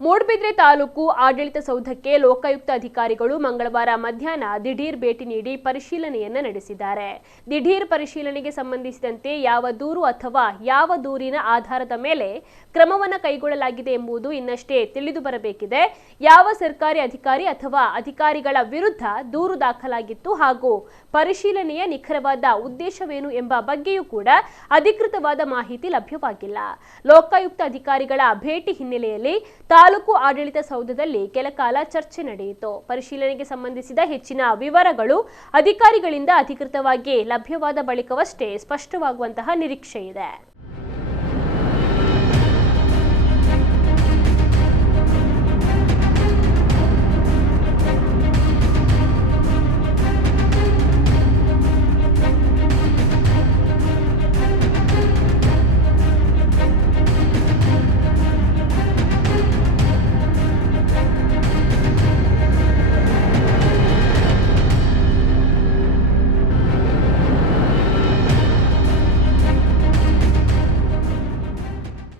ಮೂಡಬಿದ್ರೆ ತಾಲೂಕು ಆಡಳಿತ ಸೌಧಕ್ಕೆ ಲೋಕಾಯುಕ್ತ ಅಧಿಕಾರಿಗಳು ಮಂಗಳವಾರ ಮಧ್ಯಾಹ್ನ ದಿಢೀರ್ ಭೇಟಿ ನೀಡಿ ಪರಿಶೀಲನೆಯನ್ನ ನಡೆಸಿದ್ದಾರೆ. ದಿಢೀರ್ ಪರಿಶೀಲನೆಗೆ ಸಂಬಂಧಿಸಿದಂತೆ ಯಾವ ದೂರು ಅಥವಾ ಯಾವ ದೂರಿನ ಆಧಾರದ ಮೇಲೆ ಕ್ರಮವನ್ನು ಕೈಗೊಳ್ಳಲಾಗಿದೆ ಎಂಬುದು ಇನ್ನಷ್ಟೇ ತಿಳಿದು ಬರಬೇಕಿದೆ. ಯಾವ ಸರ್ಕಾರಿ ಅಧಿಕಾರಿ ಅಥವಾ ಅಧಿಕಾರಿಗಳ ವಿರುದ್ಧ ದೂರು ದಾಖಲಾಗಿತ್ತು ಹಾಗೂ ಪರಿಶೀಲನೆಯ ನಿಖರವಾದ ಉದ್ದೇಶವೇನು ಎಂಬ ಬಗ್ಗೆಯೂ ಕೂಡ ಅಧಿಕೃತವಾದ ಮಾಹಿತಿ ಲಭ್ಯವಾಗಿಲ್ಲ. ಲೋಕಾಯುಕ್ತ ಅಧಿಕಾರಿಗಳ ಭೇಟಿ ಹಿನ್ನೆಲೆಯಲ್ಲಿ ತಾಲೂಕು ಆಡಳಿತ ಸೌಧದಲ್ಲಿ ಕೆಲಕಾಲ ಚರ್ಚೆ ನಡೆಯಿತು. ಪರಿಶೀಲನೆಗೆ ಸಂಬಂಧಿಸಿದ ಹೆಚ್ಚಿನ ವಿವರಗಳು ಅಧಿಕಾರಿಗಳಿಂದ ಅಧಿಕೃತವಾಗಿ ಲಭ್ಯವಾದ ಬಳಿಕವಷ್ಟೇ ಸ್ಪಷ್ಟವಾಗುವಂತಹ ನಿರೀಕ್ಷೆ ಇದೆ.